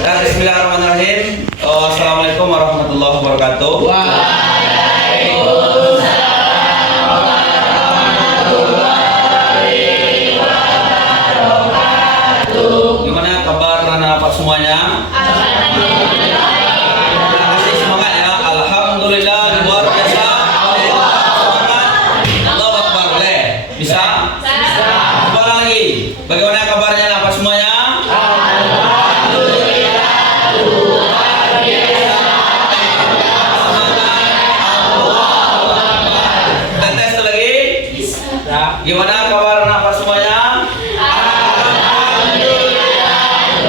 Bismillahirrahmanirrahim. Assalamualaikum warahmatullahi wabarakatuh. Gimana kabar anak-anak semuanya? Kasih semangat ya. Alhamdulillah luar biasa. Semangat. Allahu Akbar. Boleh? Bisa? Coba lagi. Bagaimana kabarnya anak semuanya? Gimana kabar anak semuanya? Alhamdulillah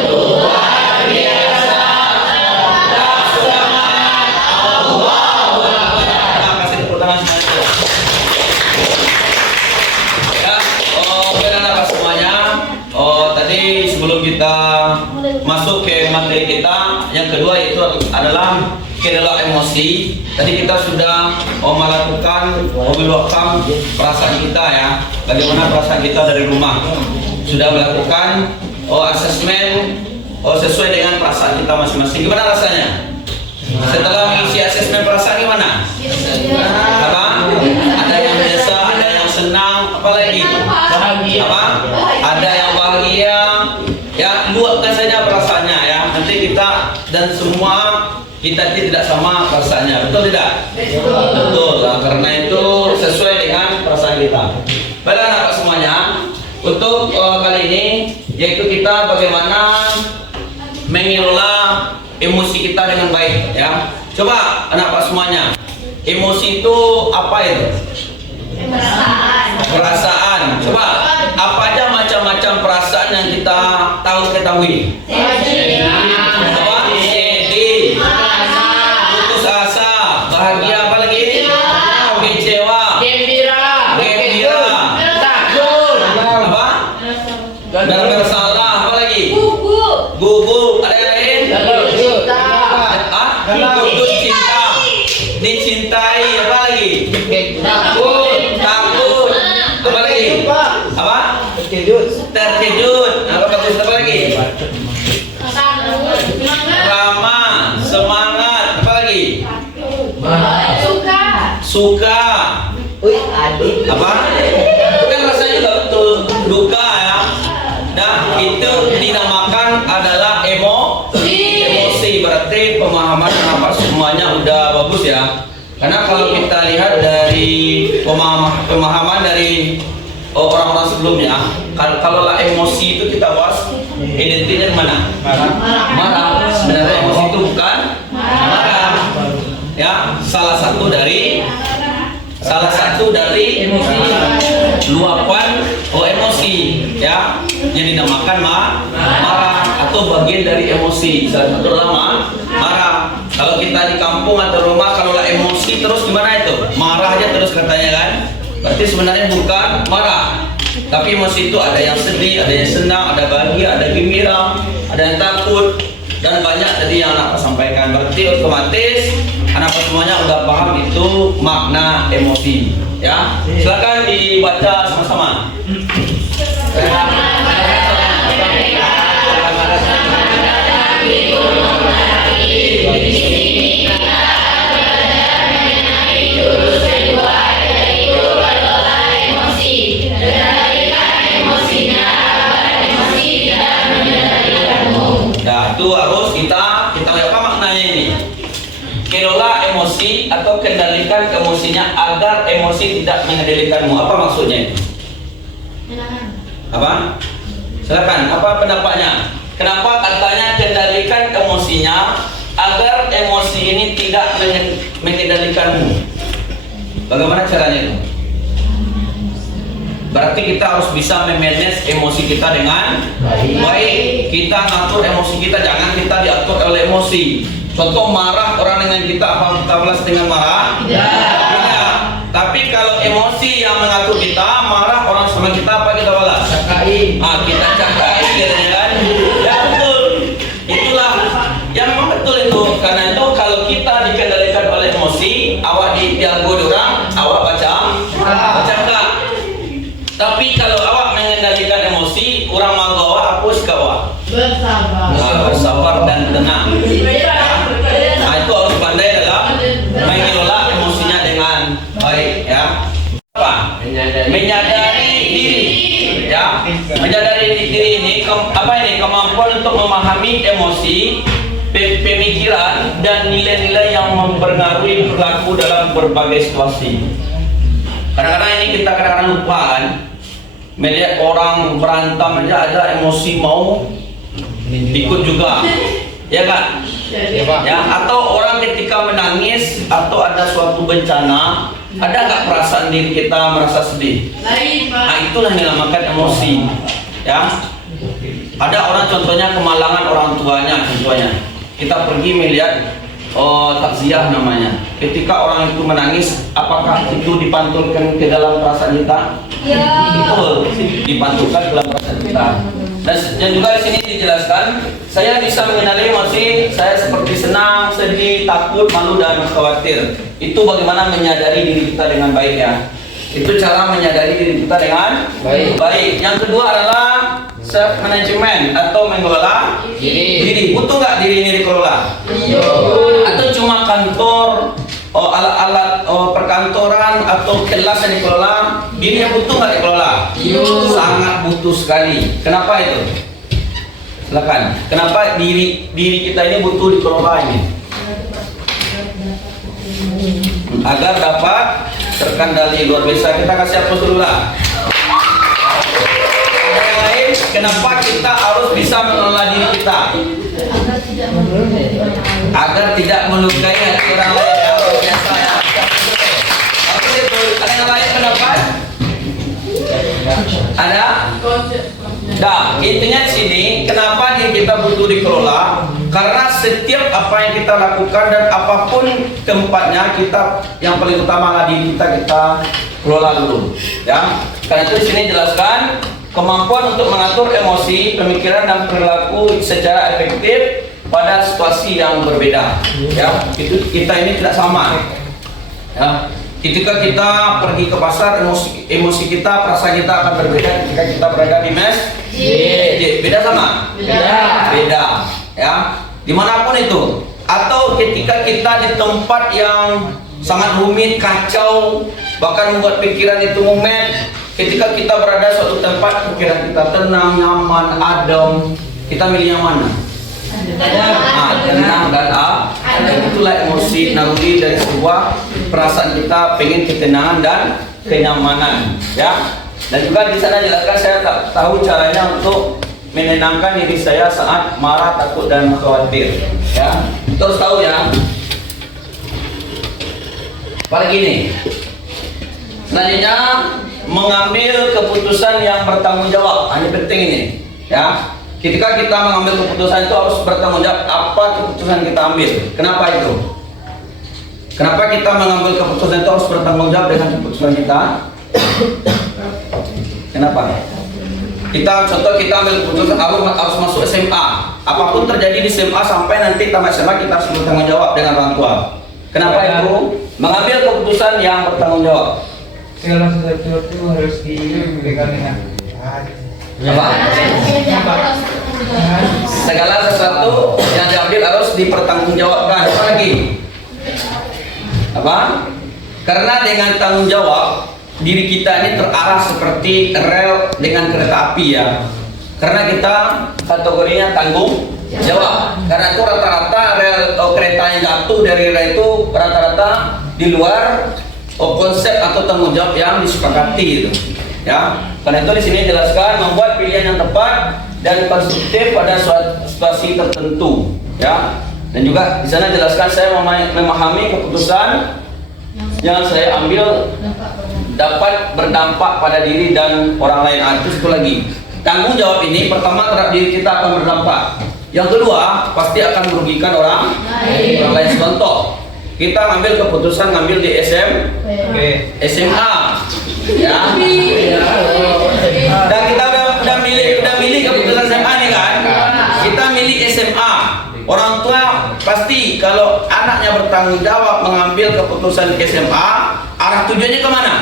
luar biasa. Semangat. Allahu Akbar. Kasih tepuk tangan semuanya. Ya, anak semuanya. Tadi sebelum kita masuk ke materi kita, yang kedua itu adalah kelola emosi. Tadi kita sudah melakukan meluapkan perasaan kita ya. Bagaimana perasaan kita dari rumah. Sudah melakukan asesmen sesuai dengan perasaan kita masing-masing. Gimana rasanya? Setelah mengisi asesmen perasaan gimana? Apa? Ada yang biasa, ada yang senang, apalagi? Bahagia. Apa? Ada yang bahagia. Ya, luapkan saja perasaannya ya. Nanti kita dan semua kita tidak sama perasaannya, betul tidak? Betul. Nah, karena itu sesuai dengan perasaan kita. Baiklah anak semuanya, untuk kali ini yaitu kita bagaimana mengelola emosi kita dengan baik ya. Coba anak semuanya, emosi itu apa itu? Perasaan. Coba apa aja macam-macam perasaan yang kita ketahui? Bahagia, apa lagi? Kecewa, gembira, takut, apa? Dan bersalah, apa lagi? Gugup, ada yang lain? Gugup, cinta, dicintai, apa lagi? Takut, apa lagi? Apa? Terkejut, apa bagus, apa lagi? Ramah, semangat, apa lagi? Suka, apa? Kan rasanya juga betul duka ya. Nah itu dinamakan adalah emosi. Berarti pemahaman apa semuanya udah bagus ya. Karena kalau kita lihat dari pemahaman dari orang-orang sebelumnya, kalau lah emosi itu kita bahas identiknya mana? Marah. Sebenarnya emosi itu bukan marah. Ya, salah satu dari emosi, luapan emosi ya, yang dinamakan marah atau bagian dari emosi. Salah satu lama marah. Kalau kita di kampung atau rumah, kalau lah emosi terus gimana itu? Marah aja terus katanya kan? Berarti sebenarnya bukan marah. Tapi emosi itu ada yang sedih, ada yang senang, ada bahagia, ada gembira, ada yang takut, dan banyak tadi yang anak sampaikan. Berarti otomatis anak semuanya udah paham itu makna emosi ya. Silakan dibaca sama-sama. Nah, itu harus kita lihat apa maknanya ini. Kelola emosi atau kendalikan emosinya agar emosi tidak mengendalikanmu. Apa maksudnya itu? Apa? Silakan. Apa pendapatnya? Kenapa katanya kendalikan emosinya agar emosi ini tidak mengendalikanmu? Bagaimana caranya itu? Berarti kita harus bisa memanage emosi kita dengan baik. Kita ngatur emosi kita, jangan kita diatur oleh emosi. Contoh marah orang dengan kita, apa kita balas dengan marah? Tidak. Tapi kalau emosi yang mengatur kita, marah orang sama kita, apa kita balas? Kita cakai, kan? Ya betul. Itulah yang memang betul itu. Karena itu kalau kita dikendalikan oleh emosi, awak dijago orang, awak baca enggak. Tapi kalau awak mengendalikan emosi, orang mau awak hapus ke awak. sabar dan tenang. Nah, itu harus pandai dalam mengelola emosinya dengan baik, ya. Apa? Menyadari diri, ya. Menyadari diri ini kemampuan untuk memahami emosi, pemikiran dan nilai-nilai yang mempengaruhi perilaku dalam berbagai situasi. Kadang-kadang ini kita lupa kan, melihat orang berantem aja ada emosi mau ikut juga, ya kan? Ya, atau orang ketika menangis atau ada suatu bencana, ada nggak perasaan diri kita merasa sedih? Nah, itulah yang dinamakan emosi, ya. Ada orang contohnya kemalangan orang tuanya, contohnya kita pergi melihat takziah namanya. Ketika orang itu menangis, apakah itu dipantulkan ke dalam perasaan kita? Ya. Betul, dipantulkan ke dalam perasaan kita. Dan juga di sini dijelaskan, saya bisa mengenali emosi saya seperti senang, sedih, takut, malu, dan khawatir. Itu bagaimana menyadari diri kita dengan baik, ya. Itu cara menyadari diri kita dengan baik. Yang kedua adalah self management atau mengelola diri. Butuh nggak diri ini dikelola? Atau cuma kantor, alat-alat perkantoran atau kelas yang dikelola, diri yang butuh nggak dikelola? Sangat butuh sekali. Kenapa itu? Silakan. Kenapa diri kita ini butuh dikelola ini? Agar dapat terkendali luar biasa. Kita kasih hapus dulu lah. Yang lain, kenapa kita harus bisa mengelola diri kita? Agar tidak melukai hati orang lain, ya. Luar biasa, ya. Ada yang lain pendapat? Ada? Nah, intinya di sini kenapa diri kita butuh dikelola? Karena setiap apa yang kita lakukan dan apapun tempatnya, kita yang paling utama adalah diri kita kelola dulu, ya. Karena itu di sini jelaskan kemampuan untuk mengatur emosi, pemikiran dan perilaku secara efektif pada situasi yang berbeda, ya. Itu kita ini tidak sama, ya. Ketika kita pergi ke pasar, emosi kita, perasaan kita akan berbeda ketika kita berada di masjid. Beda sama? Beda, ya. Dimanapun itu. Atau ketika kita di tempat yang sangat rumit, kacau, bahkan membuat pikiran itu mumet. Ketika kita berada di suatu tempat, pikiran kita tenang, nyaman, adem, kita milih yang mana? Tenang dan itulah emosi naluri dari sebuah perasaan kita pengen ketenangan dan kenyamanan, ya. Dan juga di sana jelaskan saya tak tahu caranya untuk menenangkan diri saya saat marah, takut dan khawatir, ya. Terus tahu, ya. Apalagi ini. Selanjutnya mengambil keputusan yang bertanggung jawab. Ini penting ini, ya. Ketika kita mengambil keputusan itu harus bertanggung jawab apa keputusan kita ambil. Kenapa itu? Kenapa kita mengambil keputusan itu harus bertanggung jawab dengan keputusan kita? Kenapa? Contoh kita ambil keputusan harus masuk SMA. Apapun terjadi di SMA sampai nanti tamat SMA kita harus bertanggung jawab dengan orang tua. Kenapa itu? Mengambil keputusan yang bertanggung jawab. Segala sesuatu itu harus diberikan dengan apa? Segala sesuatu yang diambil harus dipertanggungjawabkan. Apa lagi? Apa? Karena dengan tanggung jawab diri kita ini terarah seperti rel dengan kereta api, ya. Karena kita kategorinya tanggung jawab. Karena itu rata-rata rel kereta yang jatuh dari rel itu rata-rata di luar konsep atau tanggung jawab yang disepakati itu, ya. Karena itu di sini jelaskan membuat pilihan yang tepat dan konstruktif pada suatu situasi tertentu, ya. Dan juga di sana jelaskan saya memahami keputusan yang saya ambil dapat berdampak pada diri dan orang lain. Itu lagi. Tanggung jawab ini pertama terhadap diri kita akan berdampak. Yang kedua pasti akan merugikan orang lain. Contoh, kita ngambil keputusan ngambil di SMA, ya. Dan kita udah milih keputusan SMA nih kan. Kita milih SMA. Orang tua pasti kalau anaknya bertanggung jawab mengambil keputusan di SMA, arah tujuannya kemana?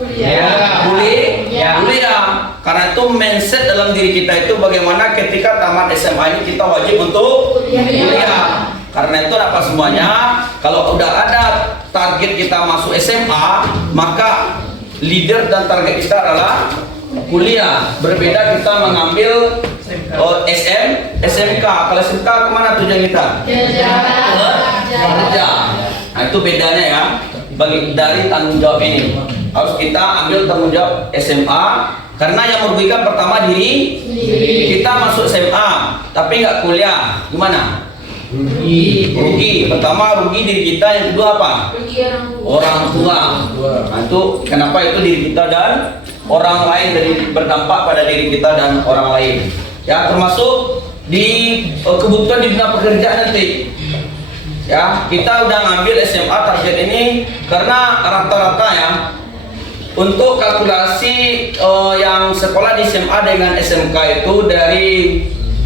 Kuliah. Kuliah. Karena itu mindset dalam diri kita itu bagaimana ketika tamat SMA ini kita wajib untuk kuliah. Karena itu apa semuanya, kalau udah ada target kita masuk SMA, maka leader dan target kita adalah kuliah. Berbeda kita mengambil SMK. Kalau SMK kemana tujuan kita? Kerja. Nah itu bedanya ya. Dari tanggung jawab ini harus kita ambil tanggung jawab SMA. Karena yang merugikan pertama diri kita masuk SMA, tapi nggak kuliah, gimana? Rugi. Pertama rugi diri kita, yang kedua apa? Orang tua. Nah itu kenapa itu diri kita dan orang lain, dari berdampak pada diri kita dan orang lain. Ya, termasuk di kebutuhan di dunia pekerjaan nanti. Ya, kita udah ngambil SMA target ini karena rata-rata ya untuk kalkulasi yang sekolah di SMA dengan SMK itu dari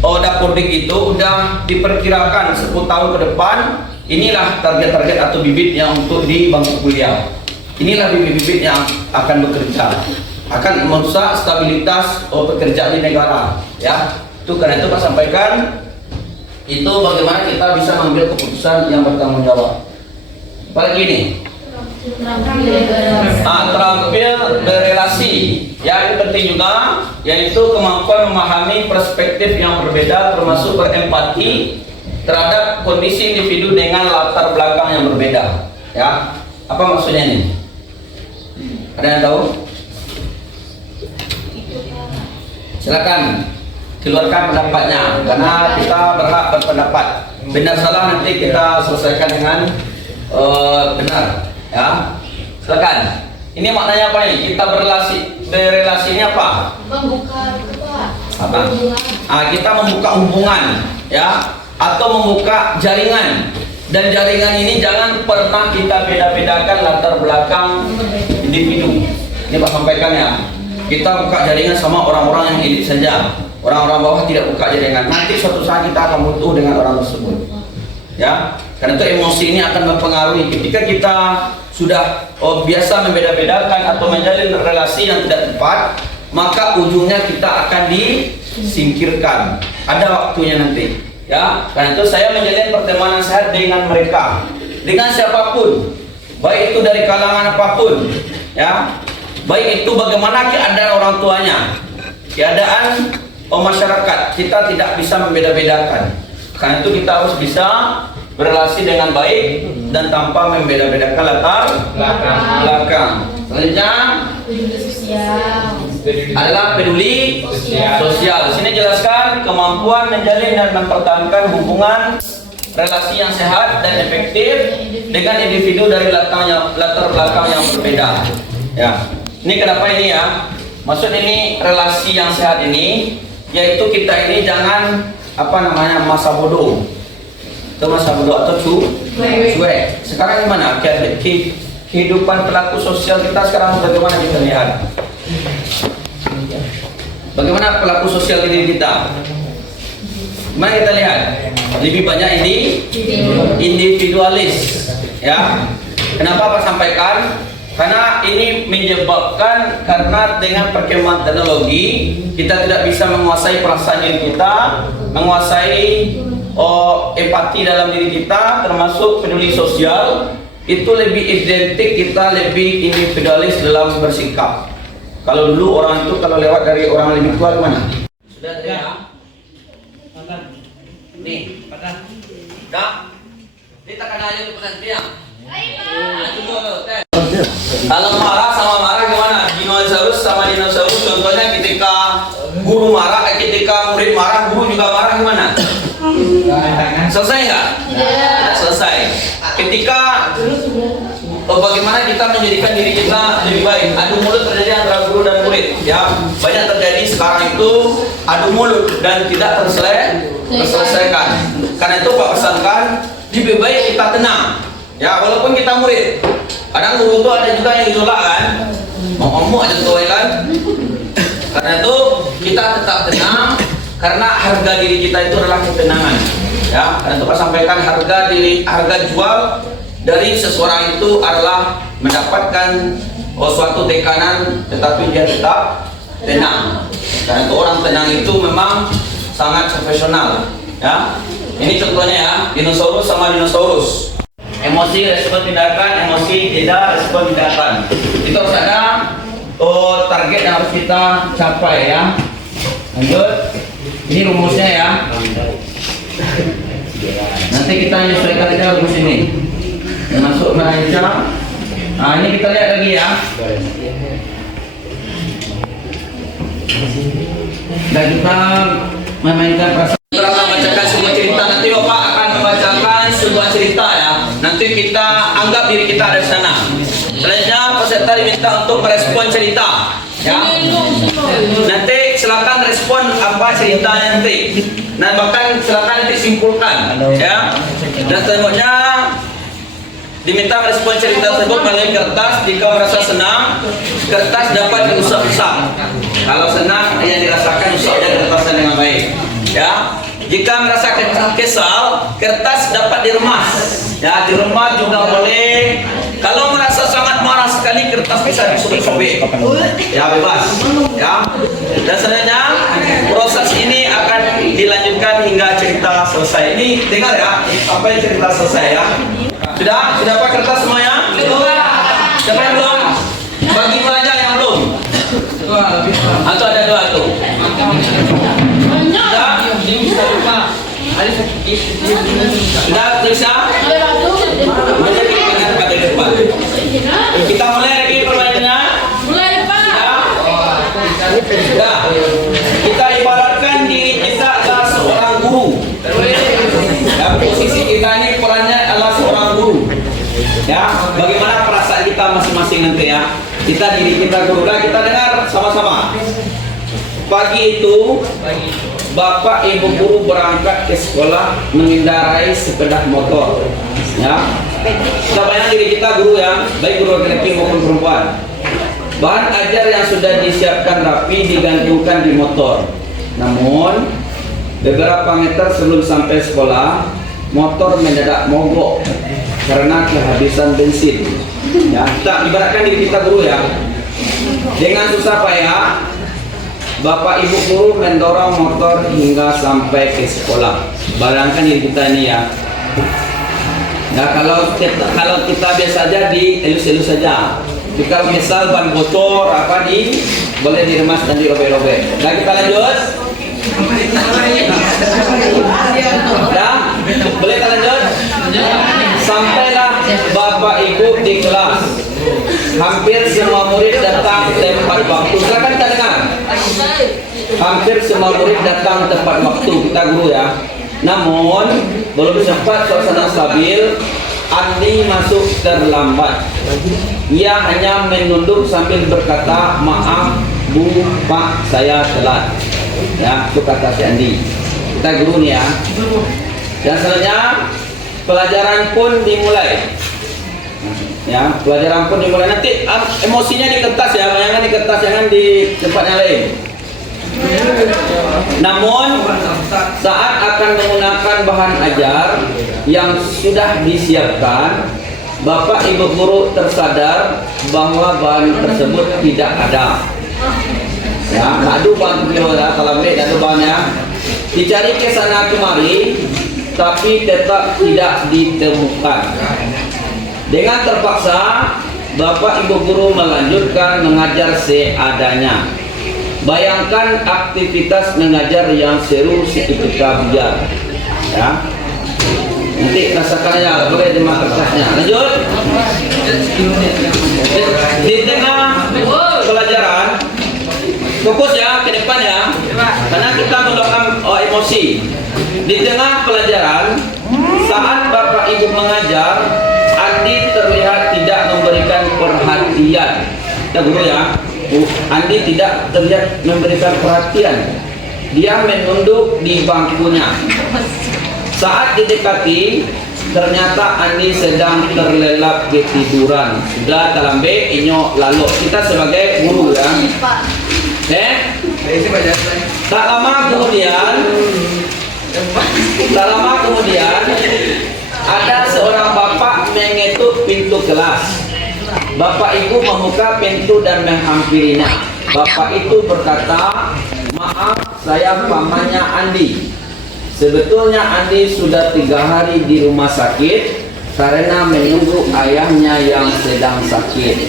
Dapodik itu udah diperkirakan 10 tahun ke depan, inilah target-target atau bibit yang untuk di bangku kuliah. Inilah bibit-bibit yang akan bekerja, akan merusak stabilitas pekerjaan di negara. Ya, itu karena itu Pak sampaikan itu bagaimana kita bisa mengambil keputusan yang bertanggung jawab. Apalagi ini, terampil berelasi. Ya, ini penting juga, yaitu kemampuan memahami perspektif yang berbeda, termasuk berempati terhadap kondisi individu dengan latar belakang yang berbeda. Ya, apa maksudnya ini? Ada yang tahu? Silakan keluarkan pendapatnya, karena kita berhak berpendapat. Benar salah nanti kita selesaikan dengan benar. Ya, silakan. Ini maknanya apa nih? Kita berelasi ini apa? Membuka apa? Kita membuka hubungan, ya, atau membuka jaringan. Dan jaringan ini jangan pernah kita beda-bedakan latar belakang individu. Ini Pak sampaikan ya. Kita buka jaringan sama orang-orang yang elit saja. Orang-orang bawah tidak buka jaringan. Nanti suatu saat kita akan butuh dengan orang tersebut. Ya, karena itu emosi ini akan mempengaruhi. Ketika kita sudah biasa membeda-bedakan atau menjalin relasi yang tidak tepat, maka ujungnya kita akan disingkirkan. Ada waktunya nanti. Ya, karena itu saya menjalin pertemanan sehat dengan mereka, dengan siapapun, baik itu dari kalangan apapun. Ya, baik itu bagaimana keadaan orang tuanya, keadaan masyarakat, kita tidak bisa membeda-bedakan. Karena itu kita harus bisa berrelasi dengan baik dan tanpa membeda-bedakan latar belakang. Selanjutnya adalah peduli sosial. Di sini jelaskan kemampuan menjalin dan mempertahankan hubungan relasi yang sehat dan efektif dengan individu dari latar belakang yang berbeda. Ya, ini kenapa ini ya? Maksud ini relasi yang sehat ini, yaitu kita ini jangan masa bodoh. Itu masa bodoh atau cuek. Sekarang gimana? Kehidupan pelaku sosial kita sekarang bagaimana kita lihat? Bagaimana pelaku sosial diri kita? Mari kita lihat. Lebih banyak ini individualis. Ya. Kenapa Pak sampaikan? Karena ini menyebabkan karena dengan perkembangan teknologi kita tidak bisa menguasai perasaan diri kita, menguasai empati dalam diri kita, termasuk peduli sosial. Itu lebih identik, kita lebih individualis dalam bersikap. Kalau dulu orang itu kalau lewat dari orang lebih tua gimana? Sudah ada ya? Nih, dah. Ini tekan aja tuh perhatian. Kalau marah sama marah gimana? Dinosaurus sama dinosaurus, contohnya ketika guru marah, ketika murid marah, guru juga marah gimana? Selesai nggak? Tidak selesai. Ketika bagaimana kita menjadikan diri kita lebih baik? Adu mulut terjadi antara guru dan murid. Ya, banyak terjadi sekarang itu adu mulut dan tidak terselesaikan. Karena itu Pak pesankan lebih baik kita tenang. Ya, walaupun kita murid, kadang guru itu ada juga yang ditolak kan, mau ngomong aja tuh kan. Karena itu kita tetap tenang, karena harga diri kita itu adalah ketenangan. Ya, karena itu Pak sampaikan harga jual dari seseorang itu adalah mendapatkan suatu tekanan, tetapi dia tetap tenang. Karena itu orang tenang itu memang sangat profesional. Ya, ini contohnya ya, dinosaurus sama dinosaurus. Emosi respon tindakan, emosi tidak respon tindakan. Itu harus ada target yang harus kita capai ya. Lanjut. Ini rumusnya ya. Nanti kita menyesuaikan aja rumus ini. Masuk merancang. Nah ini kita lihat lagi ya. Dan kita memainkan perasaan. Kita akan membacakan sebuah cerita. Nanti Bapak akan membacakan sebuah cerita ya. Nanti kita anggap diri kita ada di sana. Selanjutnya peserta diminta untuk merespon cerita. Ya. Nanti silakan respon apa ceritanya nanti. Nah bahkan silakan nanti simpulkan. Ya. Dan selanjutnya diminta merespon cerita tersebut melalui kertas. Jika merasa senang, kertas dapat diusap-usap. Kalau senang, yang dirasakan usapnya kertasnya dengan baik. Ya, jika merasa kesal, kertas dapat diremas. Ya, diremas juga boleh. Kalau merasa sangat marah sekali, kertas bisa disobek-sobek. Ya, bebas. Ya. Dan selanjutnya proses ini akan dilanjutkan hingga cerita selesai. Ini dengar ya, sampai cerita selesai ya. Sudah apa kertas semuanya? Siapa yang belum? Bagi aja yang belum. Atau ada dua tuh. Sudah bisa? Baca dengan pada depan. Kita mulai lagi permainannya. Mulai Pak. Sudah. Kita ibaratkan diri kita adalah seorang guru. Ya, posisi kita ini perannya adalah seorang guru. Ya, bagaimana perasaan kita masing-masing nanti ya? Kita diri kita guru. Nah, kita dengar sama-sama. Pagi itu, Bapak Ibu guru berangkat ke sekolah mengendarai sepeda motor. Ya, kita bayangkan diri kita guru ya, baik guru laki-laki maupun perempuan. Bahan ajar yang sudah disiapkan rapi digantungkan di motor. Namun, beberapa meter sebelum sampai sekolah, motor mendadak mogok karena kehabisan bensin. Ya, kita ibaratkan diri kita guru ya. Dengan susah payah, Bapak Ibu guru mendorong motor hingga sampai ke sekolah. Bayangkan diri kita ini ya. Nah, kalau kita biasa aja di elus-elus saja. Jika misal ban bocor apa boleh diremas dan dirobek-robek. Nah, kita lanjut. Dah, boleh kita lanjut. Sampailah Bapak Ibu di kelas. Hampir semua murid datang tepat waktu. Silakan kita dengar. Hampir semua murid datang tepat waktu. Kita guru ya. Namun belum sempat suasana stabil. Andi masuk terlambat. Ia hanya menunduk sambil berkata, "Maaf Bu, Pak, saya telat." Ya, itu kata si Andi. Kita guru nih ya. Dan selanjutnya pelajaran pun dimulai. Ya, pelajaran pun dimulai. Nanti emosinya di kertas ya, bayangkan di kertas, jangan di tempat yang lain. Namun saat akan menggunakan bahan ajar yang sudah disiapkan, Bapak Ibu guru tersadar bahwa bahan tersebut tidak ada. Ya, adu bahan beliau ya, kalau beli adu bahannya. Dicari ke sana kemari, tapi tetap tidak ditemukan. Dengan terpaksa, Bapak Ibu guru melanjutkan mengajar seadanya. Bayangkan aktivitas mengajar yang seru seketika bujar. Ya. Nanti rasakan aja, boleh di kertasnya. Lanjut. Di tengah pelajaran, fokus ya ke depan ya, karena kita melakukan emosi. Di tengah pelajaran, saat Bapak Ibu mengajar, Andi terlihat tidak memberikan perhatian. Kita guru ya. Andi tidak terlihat memberikan perhatian. Dia menunduk di bangkunya. Saat didekati, ternyata Andi sedang terlelap ketiduran. Sudah talambe inyo lalu. Kita sebagai guru ya. Tak lama kemudian ada seorang bapak mengetuk pintu kelas. Bapak Ibu membuka pintu dan menghampirinya. Bapak itu berkata, maaf saya pamannya Andi. Sebetulnya Andi sudah 3 hari di rumah sakit karena menunggu ayahnya yang sedang sakit.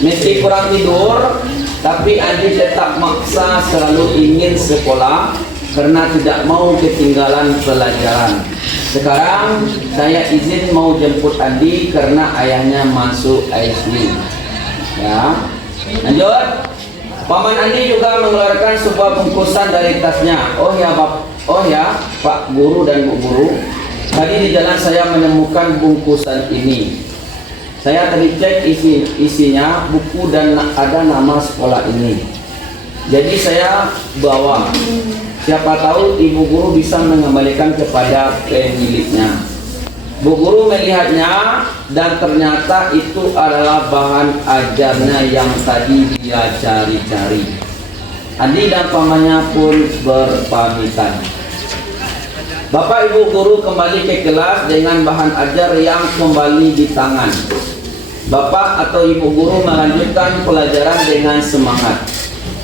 Meski kurang tidur, tapi Andi tetap maksa selalu ingin sekolah karena tidak mau ketinggalan pelajaran. Sekarang saya izin mau jemput Andi karena ayahnya masuk ICU. Ya, lanjut. Paman Andi juga mengeluarkan sebuah bungkusan dari tasnya. Oh ya, Pak Guru dan Bu Guru. Tadi di jalan saya menemukan bungkusan ini. Saya tadi cek isinya buku dan ada nama sekolah ini. Jadi saya bawa. Siapa tahu Ibu Guru bisa mengembalikan kepada pemiliknya. Bu Guru melihatnya dan ternyata itu adalah bahan ajarnya yang tadi dia cari-cari. Andi dan pamannya pun berpamitan. Bapak Ibu Guru kembali ke kelas dengan bahan ajar yang kembali di tangan. Bapak atau Ibu Guru melanjutkan pelajaran dengan semangat.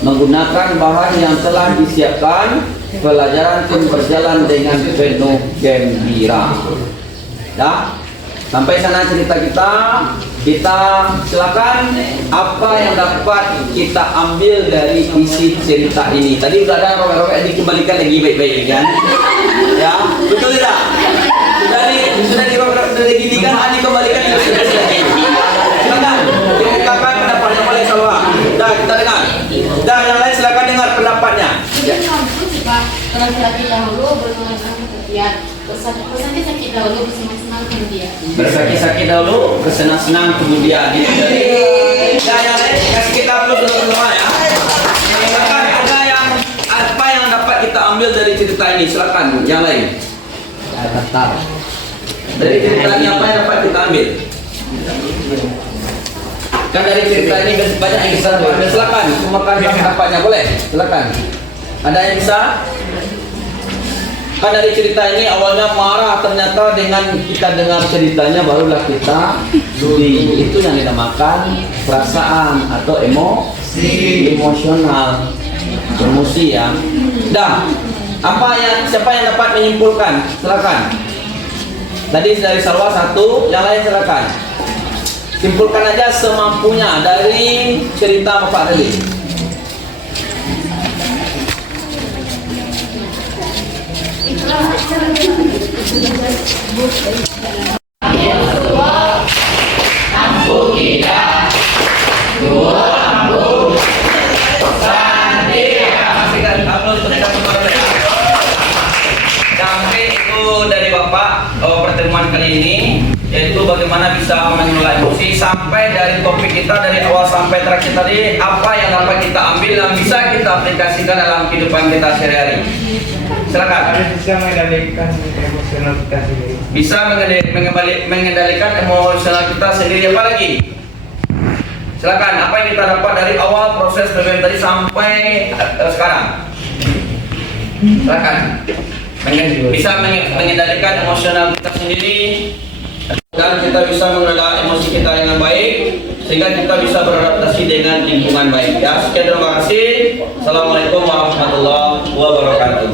Menggunakan bahan yang telah disiapkan, pelajaran pun berjalan dengan penuh gembira. Ya, sampai sana cerita kita. Kita silakan apa yang dapat kita ambil dari isi cerita ini. Tadi sudah ada robek-robek dikembalikan lagi baik-baik kan? Ya, betul tidak? Sudah diginikan, dikembalikan lagi. Silakan diungkapkan pendapatnya oleh Salwa. Dah kita dengar. Dah yang lain silakan dengar pendapatnya. Ya. Laki-laki dahulu bersakit-sakit dahulu bersenang-senang kemudian. Bersakit-sakit dahulu, bersenang-senang kemudian. Ini dari yang lain kasih kita dulu bersama ya. Silakan ada yang apa yang dapat kita ambil dari cerita ini, silakan yang lain. Dari cerita ini apa yang dapat kita ambil? Kan dari cerita ini banyak yang bisa ambil. Silakan, kumpulkan pendapatnya boleh. Silakan. Ada yang bisa? Kan dari cerita ini awalnya marah, ternyata dengan kita dengar ceritanya barulah kita sudi. Itu yang dinamakan perasaan atau emosional, emosi ya. Dah, siapa yang dapat menyimpulkan? Silakan. Tadi dari Salwa satu, yang lain silakan. Simpulkan aja semampunya dari cerita Bapak tadi. Sampai itu dari Bapak pertemuan kali ini, yaitu bagaimana bisa mengelola emosi. Sampai dari topik kita dari awal sampai terakhir tadi, apa yang dapat kita ambil dan bisa kita aplikasikan dalam kehidupan kita sehari-hari. Silakan. Bisa mengendalikan emosional kita sendiri. Bisa mengendalikan emosional kita sendiri. Apa lagi? Silakan. Apa yang kita dapat dari awal proses BBM tadi sampai sekarang? Silakan. Bisa mengendalikan emosional kita sendiri dan kita bisa mengelola emosi kita dengan baik sehingga kita bisa beradaptasi dengan lingkungan baik. Ya, sekian terima kasih. Assalamualaikum warahmatullahi wabarakatuh.